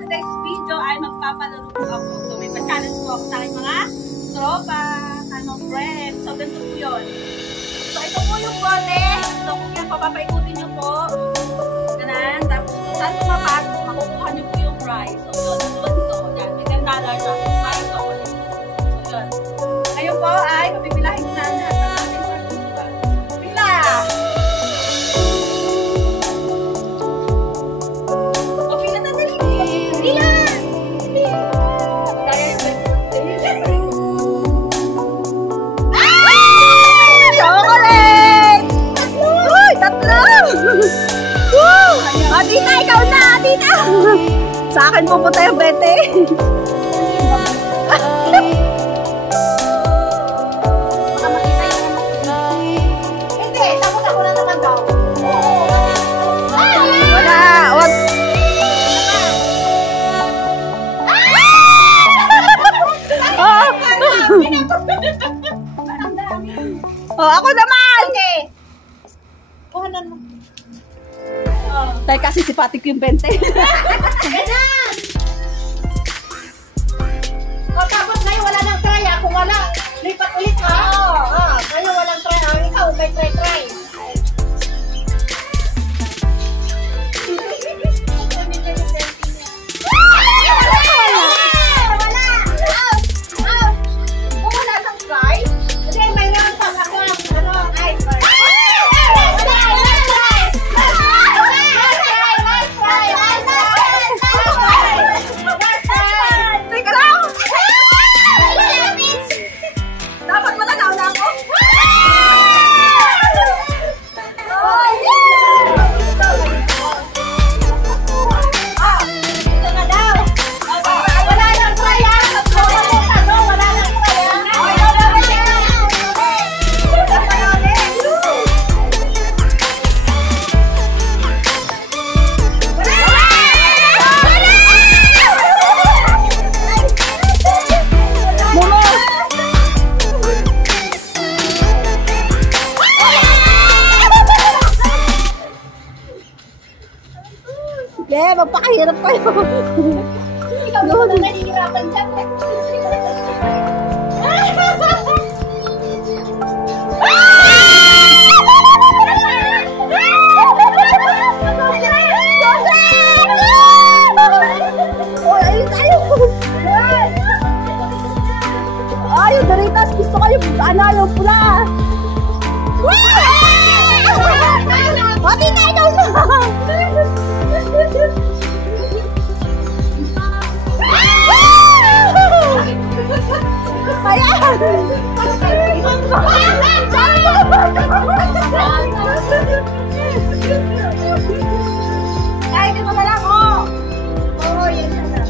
today's video ay magpapalaro po ako. So may pa-challenge po ako sa aking mga tropa, friends. So ganito po yun. So ito po yung bote. So kung yan papapaikutin nyo po. Ganun. Tapos kung saan tumapat, makukuha nyo po yung prize. So yun, ito. Yan, may $10 na. So yun. Ngayon po ay papipilahin ko na ang lahat ng ating participant. Pila! O, pila na dali! Pila! Chocolate! Uy, tatlo! Woo! Tita, ikaw na! Tita! Sa akin pupunta yung 20. Oh, ako naman! Okay. Kuhanan mo. Dahil kasi si Patik yung 20. Ganun! O, tapos ngayon wala nang try ha. Kung wala, lipat ulit ha. Ngayon walang try ha. Ikaw, may try. Yeah, magpakahirap kayo. Ikaw na nahihirapan dyan. Ay, yung Doritos. Gusto ko yung yung pula. O, Tita, ikaw na. Ay, dito na lang, oh. Oo, yan na lang.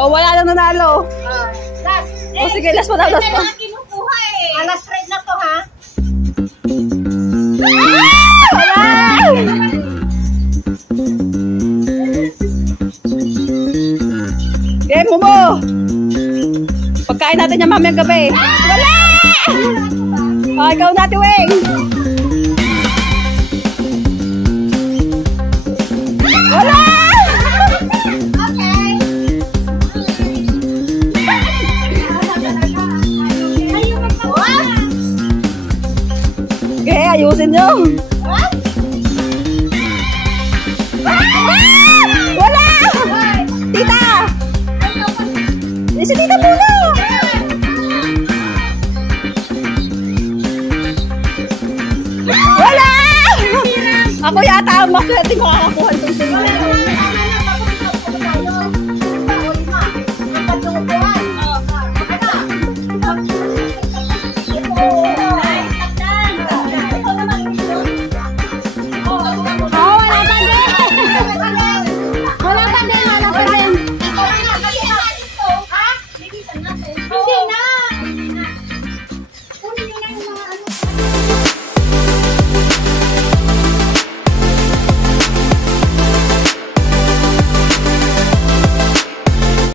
Oh, wala lang nanalo. Last. Oh, sige, last mo na. Last mo. Kinukuha eh. Last trade na to, ha? Wala! Okay, Momo. Pagkain natin yan mamayang gabi. Wala! Oh, ikaw natin, Weng. Wala! Okay, ayusin nyo. What? Wala! Tita! Si Tita muna! Wala! Ako yata ang maswerte ko kakakuha itong tingin.